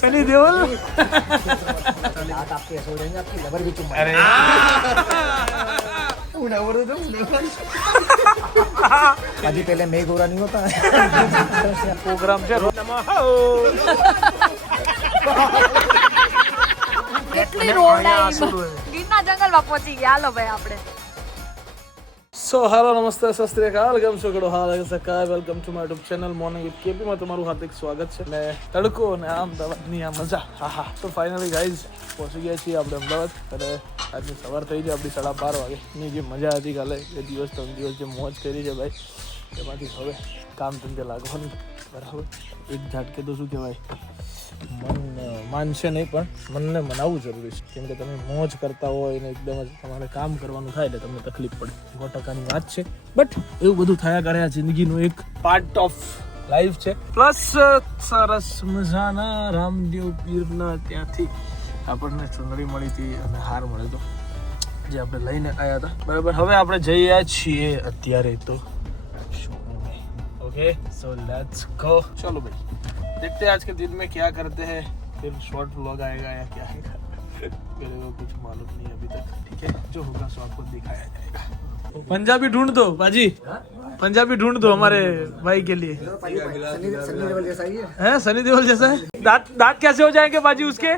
सनी देओल दांत आपके ऐसे हो जाएंगे, आपकी लबर भी चुम्मा। अरे पाजी पहले मैं गोरा नहीं होता। प्रोग्राम છે કેટલી રોડ આવી ગીરના જંગલમાં પહોંચી ગયા. હાલો ભાઈ આપણે. સો હેલો નમસ્તે સત શ્રી અકાલ, કેમ છો? કડો હાલ સકાય. Welcome to my YouTube channel morning with KP માં તમારું હાર્દિક સ્વાગત છે. ને તડકો અને અમદાવાદની આ મજા, હા હા. તો ફાઇનલી ગાઈઝ પહોંચી ગયા છીએ આપણે અમદાવાદ. અને આજની સવાર થઈ છે આપણી 12:30 વાગેની. જે મજા હતી કાલે, એ દિવસ 3 દિવસ જે મોજ કરી છે ભાઈ, એમાંથી હવે કામ ધંધે લાગવાનું. બરાબર, એક ઝાટકે તો શું કહેવાય, મન માનશે નહીં પણ મનને મનાવવું જરૂરી છે. કેમ કે તમે મોજ કરતા હોય ને એકદમ જ તમારે કામ કરવાનું થાય એટલે તમને તકલીફ પડે. 100%ની વાત છે. બટ એવું બધું થયા કરે, આ જિંદગીનું એક પાર્ટ ઓફ લાઈફ છે. પ્લસ સરસ મજાના રામદેવ પીરના ત્યાંથી આપણને ચુંદડી મળી હતી અને હાર મળ્યો હતો, જે આપણે લઈને આવ્યા હતા. બરાબર, હવે આપણે જઈએ છીએ અત્યારે તો ओके सो लेट्स गो. चलो भाई, देखते हैं आज के दिन में क्या करते हैं. फिर शॉर्ट व्लॉग आएगा या क्या आएगा, मेरे को कुछ मालूम नहीं अभी तक. ठीक है, जो होगा सो आपको दिखाया जाएगा. पंजाबी ढूंढ दो बाजी, पंजाबी ढूंढ दो हमारे भाई के लिए. सनी देओल जैसा ही है। है सनी देओल जैसा है. दांत दांत कैसे हो जाएंगे बाजी उसके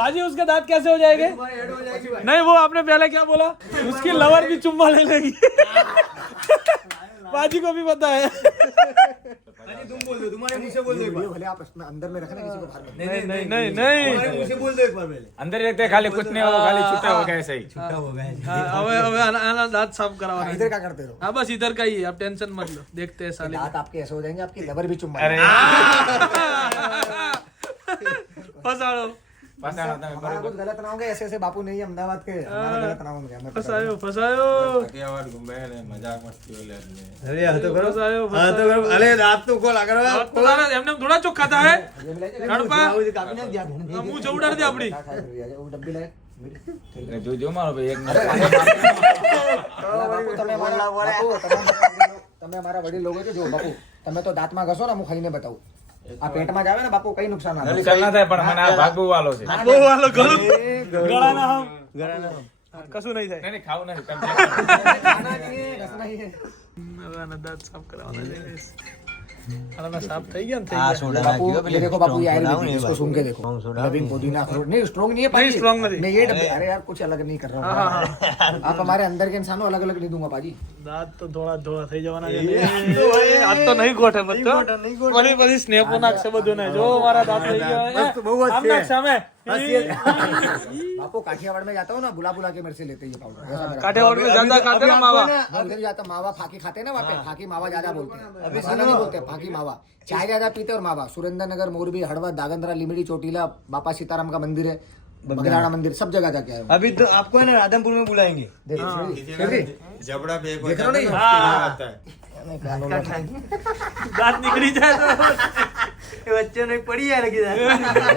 बाजी उसके दांत कैसे हो जाएंगे? नहीं, वो आपने पहले क्या बोला, उसकी लवर भी चुम्मा ले लेगी. बाजी को भी पता है. तुम बोल दो, तुम्हारे मुंह से बोल दो एक बार. भले आप अंदर में रखना, किसी को बाहर मत. नहीं नहीं नहीं तुम्हारे मुंह से बोल दो एक बार पहले. अंदर रहते खाली कुछ नहीं होगा, खाली छूटा हो गया ऐसे ही. छुट्टा हो गया. હવે હવે આના દાંત સાફ કરાવવાના. इधर क्या करते हो? हाँ बस इधर का ही है, आप टेंशन मत लो, देखते हैं साले. दांत आपके ऐसे हो जाएंगे, आपकी लबर भी चुम्मा. अरे फसाड़ो पसाड़ा था हमारा कुछ गलत ना होगा, ऐसे ऐसे बापू नहीं है अहमदाबाद के, हमारा गलत ना होगा. फसायो फसायो काठियावाड़ घूमे ने मजाक मस्ती वाले आदमी. अरे हाँ तो करो, फसायो हाँ तो करो. अरे रात तो खोला करो. એમને થોડા ચોક ખાતા હે ગણપા काफी ना दिया. મું જવડાડ દે આપડી. वो डब्बी लाए. जो जो मारो भाई एक बापू, તમે અમારા વડીલ લોકો છો. જો બાપુ, તમે તો દાંતમાં ઘસો ને, હું ખાઈને બતાવું. આ પેટમાં જાવે ને બાપુ, કઈ નુકસાન ના થાય. चलना था પણ મને આ ભાગવું વાલો છે. બહુ વાલો ગળું ગળાના હમ કશું નહીં થાય. નહીં ખાવું નહીં તમે ખાના चाहिए, घसना ही है. હવે આના દાંત સાફ કરાવવાના છે guys. આના સાફ થઈ ગયા ને થઈ हाँ ગયા. सोडा बापू, ये देखो बापू, ये आयुर्वेदिक, इसको सूंघ के देखो. लविंग पुदीना अखरोट. नहीं स्ट्रॉन्ग नहीं है पाजी. strong नहीं. मैं ये डब्बे, अरे यार कुछ अलग नहीं कर रहा हूँ. आप हमारे अंदर के इंसानों अलग अलग नहीं दूंगा पाजी. દાંત તો ધોળા ધોળા થઈ જવાના છે. આ તો નહીં ગોઠે બધો. મને બધી સ્નેપો નાખશે બધું ને. જો મારા દાંત થઈ ગયા. આમ નાખ સામે. बापू काठियावाड़ में जाता हूँ ना, बुला बुला के मेरे से लेते हैं ये पाउडर. काठियावाड़ में ज्यादा खाते ना मावा. उधर जाता मावा फाकी खाते हैं ना, वहाँ पे फाकी मावा ज्यादा बोलते हैं. मसाला नहीं बोलते, फाकी मावा. चाय ज्यादा पीते और मावा. सुरेंद्रनगर, मोरबी, हड़वा, दागंद्रा, लिमड़ी, चोटीला, बापा सीताराम का मंदिर है, बगदाना मंदिर, सब जगह जाके आए. अभी तो आपको है ना राधनपुर में बुलाएंगे. जबड़ा पे एक देख रहे हो नहीं? आता है. દાંત નીકળી જાય તો बच्चों ने पड़ी है लगी.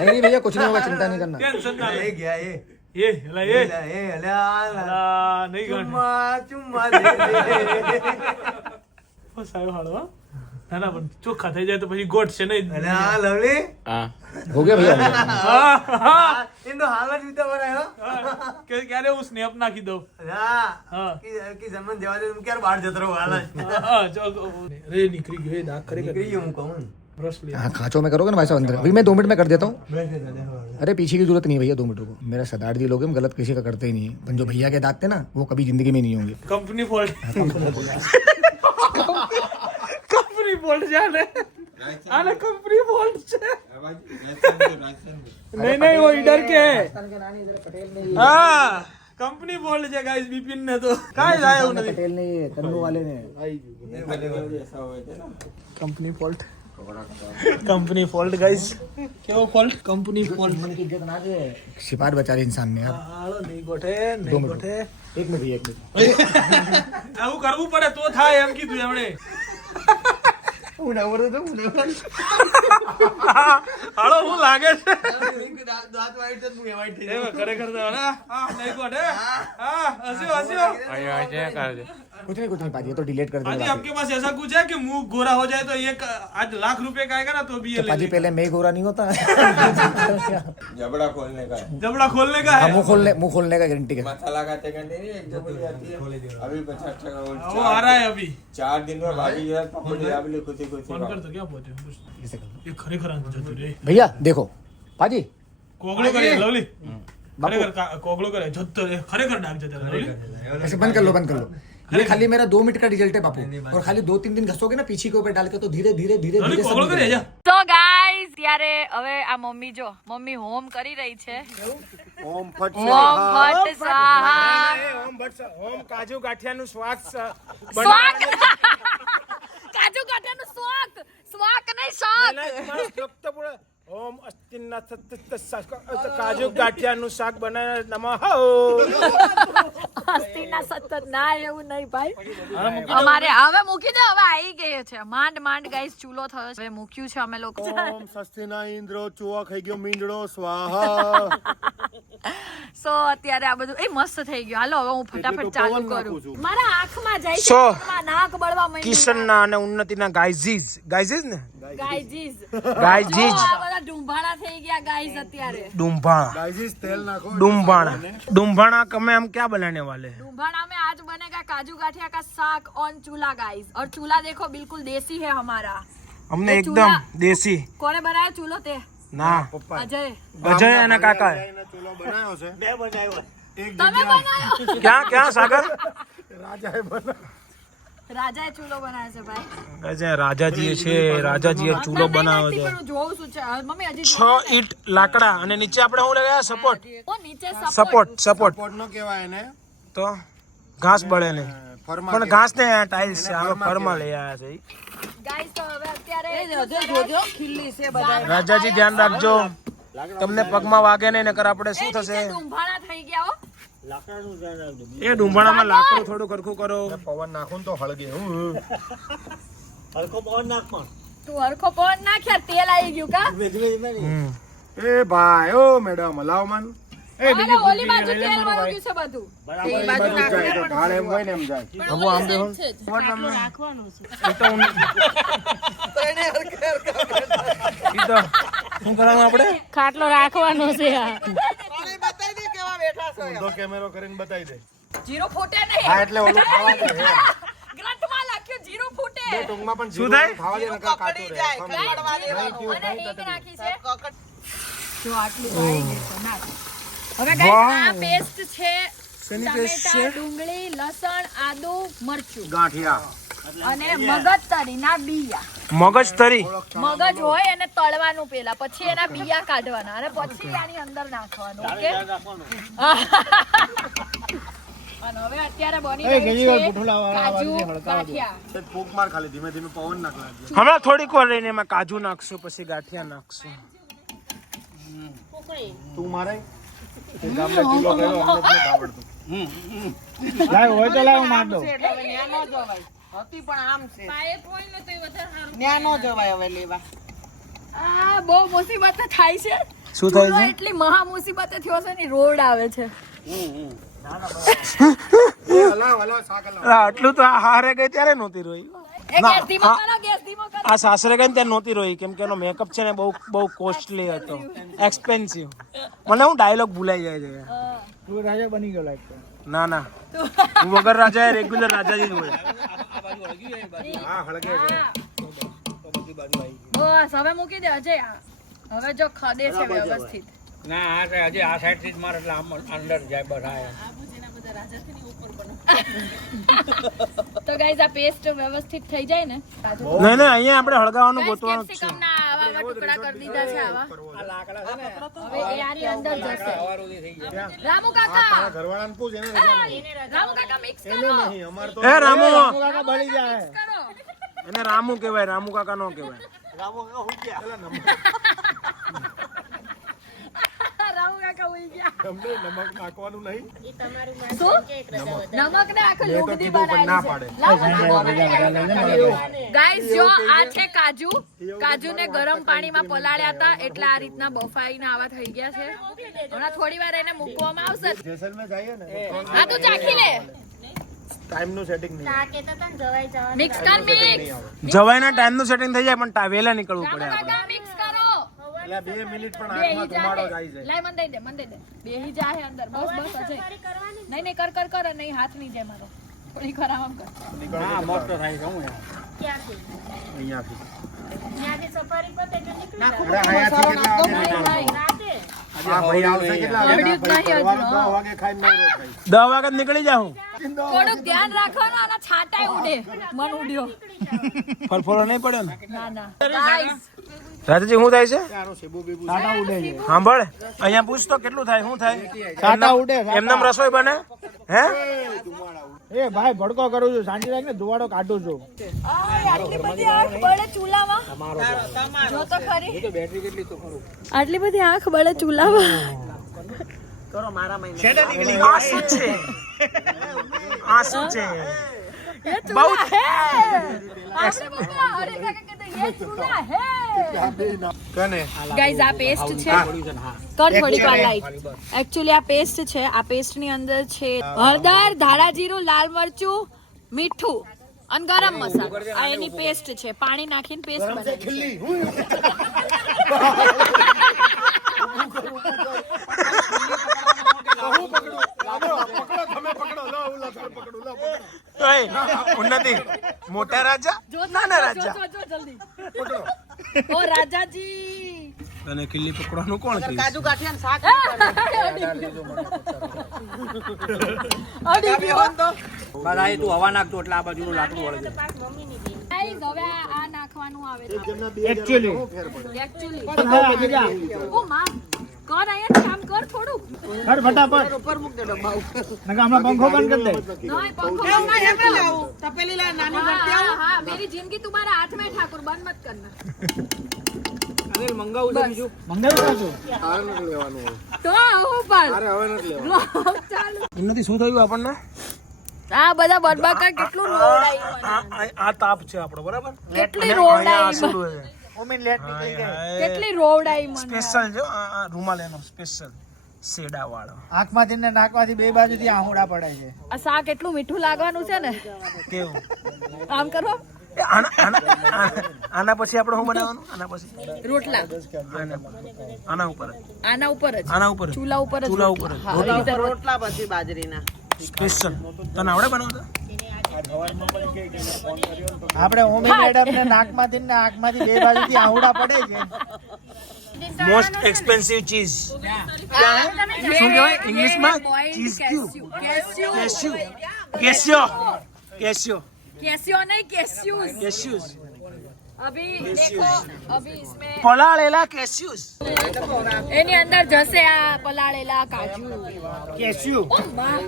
नहीं भैया, कुछ नहीं होगा, चिंता नहीं करना. ટેન્શન ના લે. ये गया ये. એ લા એ ये अला લા નહીં ગણ. चुम्मा चुम्मा दे दे. ફસાયો હાલો. ના ના પણ ચોખ્ખા થઈ જાય તો પછી ગોઠ છે નહીં. अला लवली. हां हो गया भैया, हो गया. હા હા इन तो हालत जूता बनाए हो. ક્યારે હું સ્નેપ નાખી દઉં. अला હા की जन्म देवा दे, तुम क्या बाहर जत रहो हालत. હા જો રે નીકળી ગયો. એ દાંત ખરેખર निकली हूं कहूं. બ્રશ લે. हाँ, खांचों में करोगे ना भाई साहब अंदर. अभी मैं 2 मिनट में कर देता हूँ. अरे पीछे की जरूरत नहीं है भैया, 2 मिनट रुको. मेरा सरदार जी लोग हैं, हम गलत किसी का करते ही नहीं है. जो भैया के दांत थे ना, वो कभी जिंदगी में नहीं होंगे. Company fault. કંપની ફોલ્ટ છે આને. આને કંપની ફોલ્ટ છે. નહીં નહીં वो इधर के है. हाँ કંપની ફોલ્ટ છે ગાઈસ. બિપિન ને તો કાઈ થાય એવું નથી. पटेल ने ये तन्नू वाले ने company fault. Company fault guys. કેવો ફોલ્ટ? Company fault. मन की इज्जत ना दे. सिपार बेचारे इंसान ने यार. હાલો નહીં ગોઠે दो નહીં मिनट. ગોઠે. 1 मिनट भैया, 1 मिनट. આવું કરવું પડે તો થાય એમ કીધું એમણે. હાલો હું લાગે છે દાંત વાઈટ છે હું વાઈટ થઈ એમાં ખરેખર તો હે હા નહીં કોટ હે हाँ हंसियो हंसियो અહીંયા છે કરે कुछ नहीं पाजी ये तो डिलीट कर पाजी देगा आपके पास ऐसा कुछ है कि मुंह गोरा हो जाए तो एक आज लाख रुपए का आएगा ना तो भी ये तो ले पाजी पहले मैं गोरा नहीं होता जबड़ा खोलने का है जबड़ा खोलने का है मुंह खोलने का गारंटी है मसाला खाते करते नहीं एक दो बजे आती है अभी 50 टका और वो आ रहा है अभी 4 दिन में भाभी जो है पकड़ी आबली कुछ फोन कर तो क्या पहुंचे ये खरेखर जतु रे भैया देखो पाजी कोगलो करे लवली खरेखर कोगलो करे जतु रे खरेखर डाक जता लवली ऐसे बंद कर लो ये खाली मेरा 2 मिनट का रिजल्ट है बापू और खाली 2-3 दिन घसोगे ना पीछे के ऊपर डाल के तो धीरे धीरे धीरे लवली धीरे कोगलो करे जा તો ગાઈઝ ત્યારે હવે આ મમ્મી જો મમ્મી હોમ કરી રહી છે ઓમ ફટ ઓમ ફટ સ્વાહા ઓમ કાજુ ગાંઠિયાનું સ્વાદ સ્વાક કાજુ કાઠિયાનું સ્વાક નહીં શાક ઓમ અસ્તિના કાજુ ગાંઠિયાનું શાક બનાવે નમઃ હસ્તીના સતત ના એવું નહીં ભાઈ અમારે હવે મૂકી દે હવે આવી ગઈ છે માંડ ગાઈસ ચૂલો થયો છે હવે મૂક્યું છે અમે લોકો ઓમ સસ્તીના ઇન્દ્રો ચૂવા ખાઈ ગયો મીંડળો સ્વાહા સો અત્યારે આ બધું એ મસ્ત થઈ ગયું હાલો હવે હું ફટાફટ ચાલુ કરું મારા આંખમાં જાય છે So, આંખમાં નાક બળવા માંડ્યું કિશનના અને ઉન્નતિના ગાઈઝીઝ ને ગાઈજીસ ગાઈઝીઝ આ બધા ડુંભાણા થઈ ગયા ગાઈસ અત્યારે डुम्बाना का मैं हम क्या बनाने वाले हैं डुंभाना में आज बनेगा काजू गाठिया का साग ऑन चूल्हा गाइस और चूल्हा देखो बिल्कुल देसी है हमारा हमने ये एकदम चूल्हा- देसी કોને બનાવ્યો ચૂલો તે ना અજય अजय અને કાકા તમે બનાવ્યો क्या क्या सागर રાજાએ ચૂલો બનાવ્યો છે ભાઈ અજય રાજાજી છે રાજાજીએ ચૂલો બનાવ્યો છે પણ હું જોઉં છું મમ્મી હજી 6 ઈંટ લાકડા અને નીચે આપણે શું લગાવ્યા સપોર્ટ ઓ નીચે સપોર્ટ સપોર્ટ નો કહેવાય ને તો ઘાસ બળે ને ફરમાં પણ ઘાસ ને ટાઇલ્સ છે આમાં ફરમાં લઈ આવ્યા છે ગાઈસ તો હવે અત્યારે ખીલ્લી છે બધા રાજાજી ધ્યાન રાખજો તમને પગમાં વાગે નહીં નકર આપણે શું થશે ડુંભાણા થઈ ગયા હો એ ડુંભાણામાં લાકડું થોડું કરખું કરો પવન નાખું તો હળગે તું હરખો પવન નાખ યાર તેલ આવી ગયું કા એ ભાઈ ઓ મેડમ હલાવ મન અરે ઓલી બાજુ તેલ વાળું ગયું છે બધું એ બાજુ જાય તો ઢાળ એમ હોય ને એમ જાય હવે આમ બેહો ઈ તો શું કરવાનું આપણે ખાટલો રાખવાનો છે ઊંધો કેમેરો કરીને બતાવી દે જીરો ફૂટે નહીં હા એટલે ઓલું ખાવા દે ગ્રંથમાં લખ્યું જીરો ફૂટે ટૂંકમાં પણ શું જીરું થાય? ખાવા દે નકર કાચું રહે અને હિંગ નાખી છે જો આટલું આવી ગયું છે નાખ હવે ગાઈસ આ પેસ્ટ છે ટમેટા ડુંગળી લસણ આદુ મરચું ગાંઠિયા અને મગજતરીના બિયા મગજ તરી મગજ હોય એને તળવાનું પેલા પછી એના બિયા કાઢવાના અને પછી આની અંદર નાખવાનું ઓકે અને હવે અત્યારે બની ગયું છે કાજુ ગાંઠિયા ફૂંક માર ખાલી ધીમે ધીમે પવન નાખ લાગજો હમણાં થોડીક વાર રહીને એમાં કાજુ નાખશું પછી ગાંઠિયા નાખશું તું મારે ગામડે ચૂલો કર્યો અમને જ નથી આવડતું આ બહુ મુસીબત થાય છે શું થાય ચૂલો છે એટલી મહા મુસીબત થયો છે ને રોડ આવે છે હલાવ હલાવ શાક હલાવ આટલું તો આ હારે ગઈ ત્યારે નહોતી રોઈ એ ગેસ ધીમો કરો ગેસ ધીમો કરો આ સાસરે ગઈ ને ત્યારે નહોતી રોઈ કેમ કે એનો મેકઅપ છે ને બહુ કોસ્ટલી હતો એક્સપેન્સિવ મને હું ડાયલોગ ભૂલાઈ જાય છે ના ના હું વગર રાજા રેગ્યુલર રાજાજી જ હોય હા હળગે છે બસ હવે મૂકી દે અજય હવે જો ખદે છે વ્યવસ્થિત ના આ હજી આ સાઈડ થી જ મારે એટલે આમ અંદર જાય બસ આ તો ગાઈઝ આ પેસ્ટ વ્યવસ્થિત થઈ જાય ને કાજુ નહીં નહીં અહીંયા આપણે હળગાવાનું ગોતવાનું જ છે કેપ્સિકમ ના આવા ટુકડા કરી દીધા છે આવા હવે એ આની અંદર જશે રામુ કાકા ઘરવાળાને પૂછ એને રજા નહીં રામુ કાકા મિક્સ કરો નહીં અમાર તો એ રામુ બળી જાય કરો એને રામુ કહેવાય રામુ કાકા નો કહેવાય રામુ કાકા ઉઈ ગયા નમક નાખવાનું નહીં. શું નમક ને આખો લુગડી બનાવી ગાઈસ જો આ છે કાજુને ગરમ પાણીમાં પલાળ્યા હતા એટલે આ રીતના બફાઈને આવા થઈ ગયા છે હમણાં થોડી વાર એને મૂકવામાં આવશે જેસલમેર જઈએ ને હા તું ચાખી લે ટાઈમનું સેટિંગ નહીં. મિક્સ કર મિક્સ જવાયના ટાઈમનું સેટિંગ થઈ જાય પણ વહેલા નીકળવું પડે આપણે. મિક્સ કરો એટલે 2 મિનિટ પણ બેહી આંખમાં ધુમાડો જાય જાય છે. લાય મન દઈ દે બેહી જાય અંદર બસ અજય નહીં કર નહીં હાથ નહીં જાય મારો થોડી ખરા આમ કર હા મોટો થાય છે હું અહીંયાથી. નાખો અરે અહીંયાથી કેટલા વાગે નહીં, નીકળવાનું? આ ભાઈ આવશે કેટલા વાગે? આવડ્યું જ નહીં હજુ, 10 વાગે ખાઈને નવરો થાય. 10 વાગે જ નીકળી જાઉં. થોડુંક ધ્યાન રાખવાનું આના છાંટાય ઉડે મન ઉડ્યો ફરફરો નહીં પડ્યો ને. ના ગાઈસ રાજાજી શું થાય છે? આનો સેબુ બેબુ સાંભળ અહીંયા પૂછ તો કેટલું થાય શું થાય? સાટા ઉડે, એમનેમ રસોઈ બને હે? એ ભાઈ ભડકો કરું છું શાંતિ રાખ ને ધુવાડો કાઢું છું. આટલી બધી આંખ બળે ચૂલામાં જો તો ખરી આટલી બધી આંખ બળે ચૂલામાં આ શું છે? આ શું છે? ये चूल्हा है आपने बोला अरे क्या कहते हैं ये चूल्हा है કને गाइस આ પેસ્ટ છે કર થોડીક વાર લાઈટ એક્ચ્યુઅલી આ પેસ્ટ છે આ પેસ્ટ ની અંદર છે હળદર ધાણા જીરું લાલ મરચું મીઠું અને ગરમ મસાલો આ એની પેસ્ટ છે પાણી નાખીને પેસ્ટ બનાવી ખિલ્લી ઉન્નતિ મોટા રાજા નાના રાજા જલ્દી ઓ રાજાજી અને કિલ્લી પકડવાનું કોણ કહે? કાજુ ગાંઠિયા શાક બસ તું હવા નાખતો એટલે આ બાજુનું લાકડું વળગે ગાઈસ હવે આ નાખવાનું આવે છે એકચ્યુઅલી એક્ચ્યુઅલી ઓ માં કર અહીંયા કામ કર થોડું કર ફટાફટ ઉપર મૂક દે ડબ્બા ઉપર નકા હમણાં પંખો બંધ કરી દે. नहीं पंखो તપેલી લા નાની हाँ, हाँ, मेरी जिंदगी तुम्हारे हाथ में है ठाकुर बंद मत करना અનિલ મંગાવું છે બીજું મંગાવી પાછું તો આવું પણ હવે નથી લેવાનું. vlog ચાલુ ઉન્નતિ શું થયું આપણને? આ બધા બરબાકા કેટલું રોડાઈ આ તાપ છે આપણો બરાબર. કેટલી અહીંયા આ રોડાઈ શું છે? કેટલી રોડાઈ મને સ્પેશિયલ જો આ રૂમાલ એનો સ્પેશિયલ શેડા વાળો. આંખમાંથી ને નાકમાંથી બે બાજુથી આહુડા પડે છે. આ શાક એટલું મીઠું લાગવાનું છે ને કેવું? આમ કરો એ આના પછી આપણે શું બનાવવાનું? આના પછી રોટલા આના ઉપર આના ઉપર જ આના ઉપર ચૂલા ઉપર જ ચૂલા ઉપર જ. હા, એવી રીતે રોટલા પછી બાજરીના સ્પેશિયલ તને આવડે બનાવતા? આપણે ઓમી મેડમ ને નાકમાંથી ને આંખમાંથી બે બાજુથી આહુડા પડે છે. મોસ્ટ એક્સપેન્સિવ ચીઝ શું કહેવાય ઇંગ્લિશમાં? Cheese cube. કેસ્યો कैसियो नहीं कैस्यूस કેસ્યુસ अभी देखो अभी इसमें પલાળેલા કેસ્યુસ. એની અંદર જશે આ પલાળેલા કાજુ કેસ્યુ ઓ માં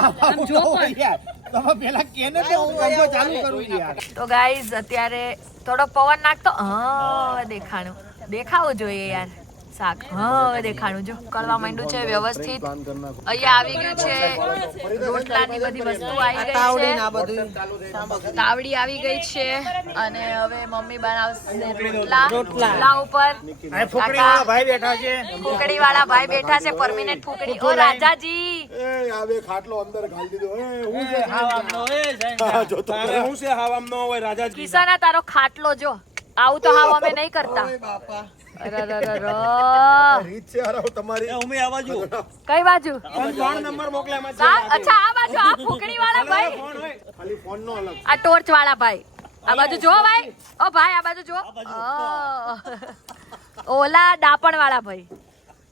આમ જો પણ તમે પેલા કેને તો હું પંખો ચાલુ કરું છું યાર. તો ગાઈઝ અત્યારે થોડો પવન નાખતો હા દેખાણું દેખાવું જોઈએ યાર શાક હા દેખાણું જો કરવા માંડ્યું છે વ્યવસ્થિત અહીંયા આવી ગયું છે રોટલાની બધી વસ્તુ આવી ગઈ છે તાવડી આવી ગઈ છે અને હવે મમ્મી બનાવશે રોટલા ઉપર આ ફૂકડી વાળા ભાઈ બેઠા છે. ફૂકડી વાળા ભાઈ બેઠા છે પરમિનેન્ટ ફૂકડી ઓ રાજાજી એ આ બે ખાટલો અંદર ઘાલી દીધો. એ હું છે તારે શું છે હાવામ ન હોય રાજા? કિસાના તારો ખાટલો જો આવું તો હાવ અમે નહીં કરતા રીત છે હારો તમારી. કઈ બાજુ ફોન નંબર મોકલ્યા અચ્છા આ બાજુ આ ફૂકડી વાળા ભાઈ ખાલી ફોન નો અલગ. આ ટોર્ચ વાળા ભાઈ આ બાજુ જો ભાઈ ઓ ભાઈ આ બાજુ જો ઓલા ડાપણ વાળા ભાઈ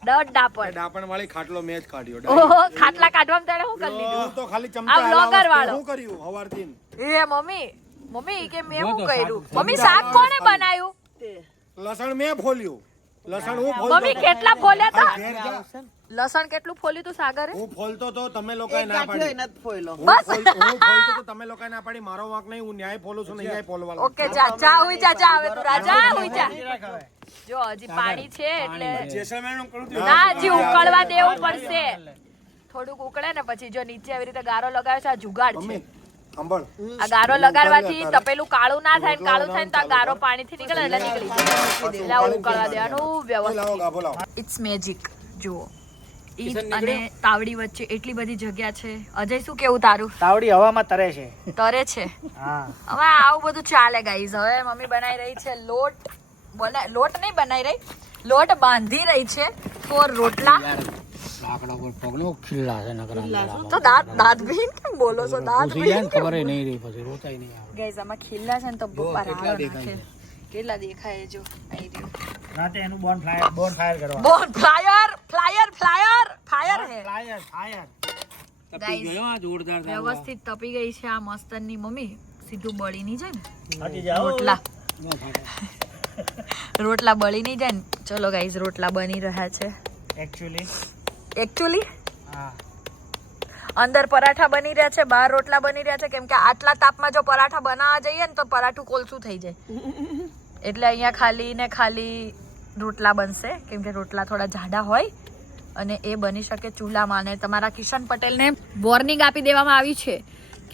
ડાપણ ડાપણ વાળી ખાટલો મેચ કાઢ્યો. ઓહો ખાટલા કાઢવામાં તારે શું કરી લીધું તો ખાલી આ ચમચા vlogger વાળો. શું કર્યું હવારથી? એ મમ્મી કે મેં શું કર્યું મમ્મી શાક કોણે બનાવ્યું લસણ મેં ફોલ્યું. લસણ હું ફોલતો મમ્મી કેટલા ફોલ્યા તા ઘેર જાઓ. લસણ કેટલું ફોલ્યું તું સાગરે હું ફોલતો તો તમે લોકોએ ના પાડી. બસ હું ફોલતો તો તમે લોકોએ ના પાડી. મારો વાંક નહીં. હું ન્યાય ફોલું છું ને ન્યાય ફોલવા લાગુ. ઓકે જા જા હુઈ જા જા હવે તું રાજા હુઈ જા જો હજી પાણી છે એટલે જેસલમેરનું કરું તું. ના હજી ઉકળવા દેવું પડશે. થોડુંક ઉકળે ને પછી જો નીચે આવી રીતે ગારો લગાવે છે. આ જુગાડ છે. આ ગારો લગાડવાથી તપેલું કાળું ના થાય ને કાળું થાય ને તો આ ગારો પાણીથી નીકળે એટલે નીકળી જાય. એટલે આવું ઉકળવા દેવાનું વ્યવસ્થિત. It's magic. જુઓ ઈદ અને તાવડી વચ્ચે એટલી બધી જગ્યા છે. અજય શું કેવું તારું? તાવડી હવામાં તરે છે. તરે છે. હા હવે આવું બધું ચાલે ગાઈઝ. હવે મમ્મી બનાવી રહી છે લોટ. લોટ નહીં બનાવી રહી, લોટ બાંધી રહી છે ફોર રોટલા. લાકડા પર પગનો ખીલ્લા છે નકરા તો દાંત ભીન કેમ બોલો છો? દાંત ભીન ખબર નહીં રહી પછી રોતાય નહીં આવે. ગાઈઝ આમાં ખીલ્લા છે ને તો પપ્પા રાડો નાખે. કેટલા દેખાય જો આઈ રહ્યું. રાતે એનું બોન ફાયર કરવા. બોન ફાયર હે ફાયર તપી ગયો આ જોરદાર વ્યવસ્થિત તપી ગઈ છે આ મસ્તનની. મમ્મી સીધું બળી નહીં જાય ને હટી જાઓ. રોટલા બળી નહીં જાય ને. ચલો ગાઈઝ રોટલા બની રહ્યા છે. એકચ્યુઅલી હા અંદર પરાઠા બની રહ્યા છે, બહાર રોટલા બની રહ્યા છે. કેમ કે આટલા તાપમાં જો પરાઠા બનાવવા જઈએ ને તો પરાઠું કોલસું થઈ જાય. એટલે અહીંયા ખાલી ને ખાલી રોટલા બનશે. કેમ કે રોટલા થોડા જાડા હોય અને એ બની શકે ચૂલામાં. અને તમારા કિશન પટેલને વોર્નિંગ આપી દેવામાં આવી છે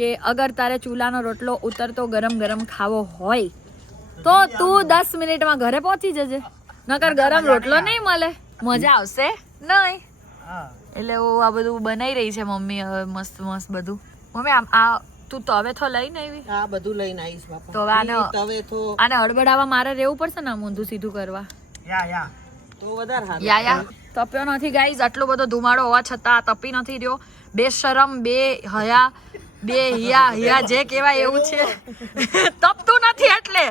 કે અગર તારે ચૂલાનો રોટલો ઉતરતો ગરમ ગરમ ખાવો હોય તો તું 10 મિનિટમાં ઘરે પહોંચી જજે. નકર ગરમ રોટલો નહીં મળે, મજા આવશે નહીં. હા એટલે આ બધું બનાવી રહી છે મમ્મી. હવે મસ્ત મસ્ત બધું. મમ્મી આ તું તવે તો લઈને આવી? આ બધું લઈને આવીશ બાપા. તો આને હડબડાવા મારે રહેવું પડશે ને ઊંધું સીધું કરવા. યા તો વધારે સારું. યા તપ્યો નથી ગાઈઝ. આટલો બધો ધુમાડો હોવા છતાં આ તપી નથી રહ્યો. બે શરમ, બે હયા, બે હિયા જે કહેવાય એવું છે. તપતું નથી એટલે.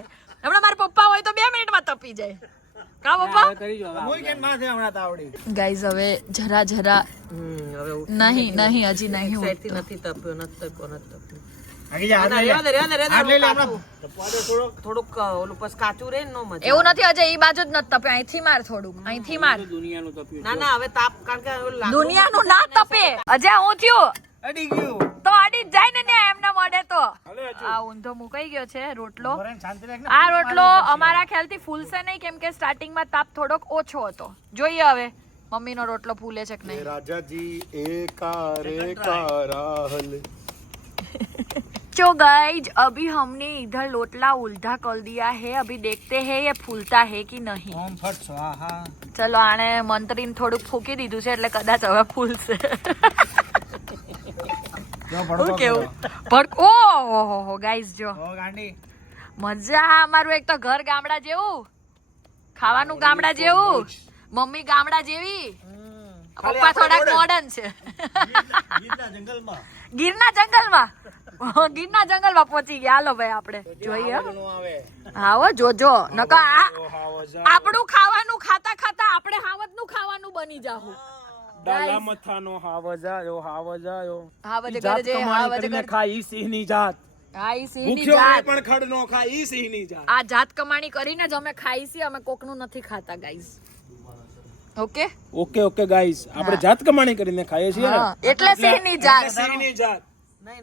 હમણાં મારા પપ્પા હોય તો 2 મિનિટમાં તપી જાય. કા પપ્પા? ગાઈઝ હવે જરા નહીં હજી નહીં. નથી તપ્યો. આગી જા. થોડુંક ઓલું પસ કાચું રહે ને નો મજા. એવું નથી અજય. ઈ બાજુ જ નથી તપે. અહીંથી માર થોડુંક. અહીંથી માર. દુનિયાનું તપ્યું. ના હવે તાપ કારણ કે ઓલું લાકડું દુનિયાનું ના તપે. અજય હું થયું અડી ગયું. તો અડી જ જાય ને એમને મળે તો. આ ઊંધો મુકાઈ ગયો છે રોટલો. શાંતિ રાખ ને. આ રોટલો અમારા ખ્યાલથી ફૂલશે નહીં. કેમ કે સ્ટાર્ટિંગમાં તાપ થોડોક ઓછો હતો. જોઈએ હવે મમ્મીનો રોટલો ફૂલે છે કે નહીં. राजा जी एका राहल तो गाइज अभी हमने इधर लोटला उल्टा कर दिया है. अभी देखते हैं ये फूलता है कि नहीं. ઓમ ફટ સ્વાહા. ચલો આને મંત્રીને થોડુંક ફૂકી દીધું છે એટલે કદાચ હવે ફૂલશે. જો ભડકો કેવું ભડકો. ઓહો ગાઈઝ જો ઓ ગાંડી. મજા. અમારું એક તો ઘર ગામડા જેવું, ખાવાનું ગામડા જેવું, મમ્મી ગામડા જેવી, પપ્પા થોડાક મોડર્ન છે. ગીરના જંગલમાં પહોંચી ગયા. હાલો ભાઈ આપણે જોઈએ. હા હો જોજો નકા આપણું ખાવાનું ખાતા ખાતા આપણે હાવજનું ખાવાનું બની જાહું. ડાલા મથાનો હાવજાયો હાવજાયો. હાવજ જાત ગરજે કમાણી હાવજ કરીને ગરજે. ખાય ઈ સિંહની જાત. હા ઈ સિંહની ભૂખ્યો હોય જાત. પણ ખડ નો ખાય ઈ સિંહની જાત. આ જાત કમાણી કરીને જ અમે ખાઈ છીએ. અમે કોકનું નથી ખાતા ગાઈઝ. ઓકે ઓકે ગાઈસ, આપણે જાત કમાણી કરીને ખાઈએ છીએ ને. હા, એટલે સિંહની જાત. સિંહની જાત.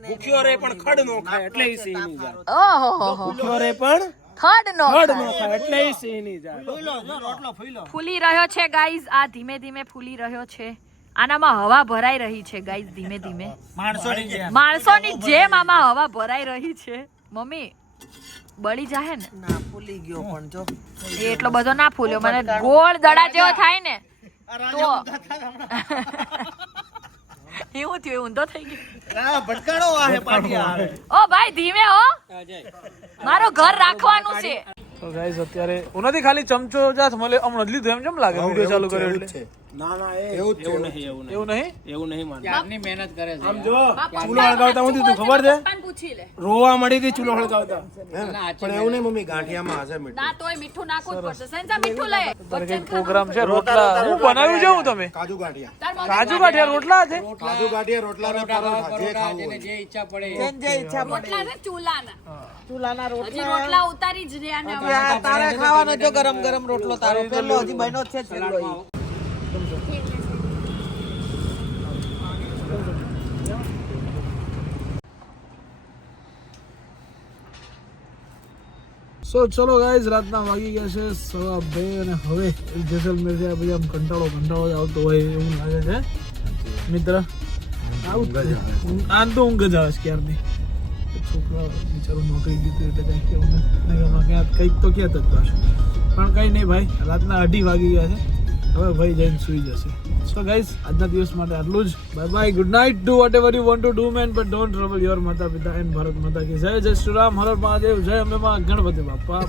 ભૂખ્યો રે પણ ખડ નો ખાય એટલે ઈ સિંહની જાત. ઓહો ભૂખ્યો રે પણ ખડ નો ખડ નો ખાય એટલે ઈ સિંહની જાત. ફૂલી રહ્યો છે ગાઈઝ. આ ધીમે ધીમે ફૂલી રહ્યો છે. આનામાં હવા ભરાઈ રહી છે ગાઈઝ. ધીમે ધીમે માણસોની જેમ આમાં હવા ભરાઈ રહી છે. મમ્મી બળી જાય ને. ના ફૂલી ગયો પણ જો એ એટલો બધો ના ફૂલ્યો. મને ગોળ દડા જેવો થાય ને તો એવું થયું. ઊંધો થઈ ગયો. ભટકાડો આવે પાછી આવે. ઓ ભાઈ ધીમે હો. મારું ઘર રાખવાનું છે. તો ગાઈઝ અત્યારે નથી ખાલી ચમચો જાત મળે હમણાં જ લીધું એમ કેમ લાગે વિડિયો ચાલુ કર્યો એટલે. ના એવું એવું નહીં એવું નહીં માન. જાતની મહેનત કરે છે. આમ જો ચૂલો હળગાવતા હું થયું ખબર છે? પપ્પાને પૂછી લે. રોવા મળી હતી ચૂલો હળગાવતા. પણ એવું નહીં મમ્મી ગાંઠિયામાં હશે મીઠું. ના તોય મીઠું નાખવું જ પડશે. સંજા મીઠું લે. અત્યારે કઈક પ્રોગ્રામ છે. રોટલા હું બનાવ્યું છે. હું તમે કાજુ ગાંઠિયા કાજુ ગાંઠિયા રોટલા છે. કાજુ ગાંઠિયા રોટલા ને પરોઠા જે ખાવું જેને હોય. જે ઈચ્છા પડે જે ઈચ્છા પડે. રોટલા છે ચૂલાના. ચૂલાના હજી રોટલા રોટલા ઉતારી જ રહ્યા ને હવે. આ તારે ખાવાનો જો ગરમ ગરમ રોટલો તારો પેલો હજી બન્યો જ છે છેલ્લો ઈ. સો સો ચલો ગાઈઝ, રાતના વાગી ગયા છે 2:30 અને હવે જેસલમેર થયા પછી આમ કંટાળો જ આવતો હોય એવું લાગે છે મિત્ર. આવું આમ તો ઊંઘ જ આવે છે ક્યારની. છોકરા બિચારું નોકરી દીધું એટલે કંઈક કેવું ક્યાંક કંઈક તો ક્યાં જ પાછું, પણ કંઈ નહીં ભાઈ, રાતના 2:30 વાગી ગયા છે. હવે ભાઈ જઈને સુઈ જશે. સો ગાઈઝ, આજના દિવસ માટે આટલું જ. Bye bye, good night. Do vote ever you want to do man, but don't trouble your માતા પિતા એન્ડ ભારત માતા કી જય. જય શ્રી રામ, હર હર મહાદેવ, જય અંબે માં, ગણપતિ બાપ્પા.